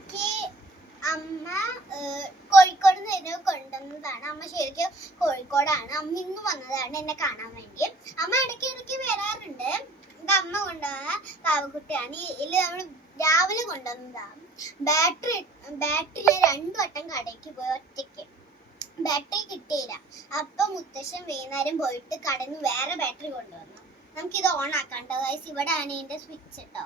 എനിക്ക് അമ്മ കോഴിക്കോട് നിന്ന് കൊണ്ടുവന്നതാണ്. അമ്മ ശരിക്കും കോഴിക്കോടാണ്. അമ്മ ഇന്ന് വന്നതാണ് എന്നെ കാണാൻ വേണ്ടി. അമ്മ ഇടയ്ക്ക് വരാറുണ്ട്. ഇത് അമ്മ കൊണ്ടുവന്ന പാവക്കുട്ടിയാണ്. ഇതിൽ നമ്മൾ രാവിലെ കൊണ്ടുവന്നതാണ്. ബാറ്ററി 2 വട്ടം കടയ്ക്ക് പോയി ഒറ്റയ്ക്ക്. ബാറ്ററി കിട്ടിയില്ല. അപ്പൊ മുത്തശ്ശൻ വൈകുന്നേരം പോയിട്ട് കടന്ന് വേറെ ബാറ്ററി കൊണ്ടുവന്നു. നമുക്കിത് ഓൺ ആക്കാട്ടോ ഗൈസ്. ഇവിടെയാണ് ഇതിന്റെ സ്വിച്ച് കേട്ടോ.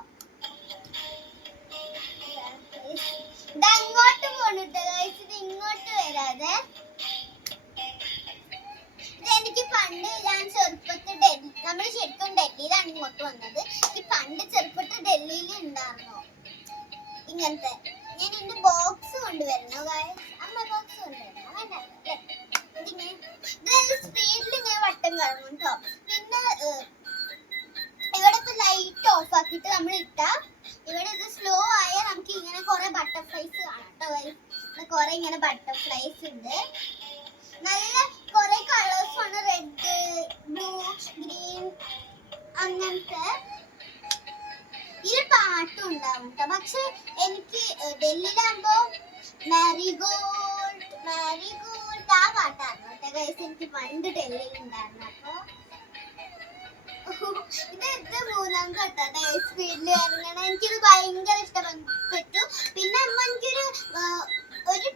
ഇത് അങ്ങോട്ട് പോണിട്ടോ ഗൈസ്. ഇത് ഇങ്ങോട്ട് വരാതെ. ഇതെനിക്ക് പണ്ട് ഞാൻ ചെറുപ്പത്തിൽ നമ്മൾ ശരിക്കും ഡൽഹിയിലാണ് ഇങ്ങോട്ട് വന്നത്. ഈ പണ്ട് ചെറുപ്പത്തിൽ ഡൽഹിയിൽ ഉണ്ടായിരുന്നു ഇങ്ങനത്തെ. ഞാൻ എന്റെ ബോക്സ് കൊണ്ടുവരണോ ഗൈസ്? അമ്മ ബോക്സ് കൊണ്ടുവരണോ? വേണ്ട. ഇതെല്ലാം സ്പീഡിൽ ഇങ്ങനെ വട്ടം കറങ്ങും കേട്ടോ. പിന്നെ ഇവിടെ ഇപ്പൊ ലൈറ്റ് ഓഫ് ആക്കിയിട്ട് നമ്മൾ ഇട്ടാ ഇവിടെ ഇത് സ്ലോ ആയാൽ നമുക്ക് ഇങ്ങനെ കുറെ ബട്ടർഫ്ലൈസ് കാണാം കേട്ടോ. കുറെ ഇങ്ങനെ ബട്ടർഫ്ലൈസ് ഉണ്ട്. നല്ല കുറെ കളേഴ്സ് ആണ്. റെഡ്, ബ്ലൂ, ഗ്രീൻ അങ്ങനത്തെ. ഇതിൽ പാട്ടും ഉണ്ടാവും കേട്ടോ. പക്ഷെ എനിക്ക് ഡൽഹിയിലാകുമ്പോ മാരിഗോൾഡ് ആ പാട്ടായിരുന്നു കേട്ടോ ഗൈസ്. എനിക്ക് പണ്ട് ഡൽഹിയിൽ ഉണ്ടായിരുന്നു. അപ്പൊ ഇത് മൂലം കേട്ടോ സ്പീഡിൽ ഇറങ്ങണം. എനിക്കിത് ഭയങ്കര ഇഷ്ടപ്പെട്ടു. പിന്നെ അമ്മ എനിക്കൊരു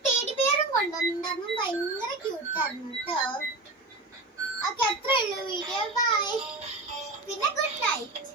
ടെഡി ബിയറും കൊണ്ടുവന്നിട്ടുണ്ടായിരുന്നു. ഭയങ്കര ക്യൂട്ടായിരുന്നു കേട്ടോ. ഓക്കെ, അത്രേ ഉള്ളൂ വീഡിയോ. ബൈ. പിന്നെ ഗുഡ് നൈറ്റ്.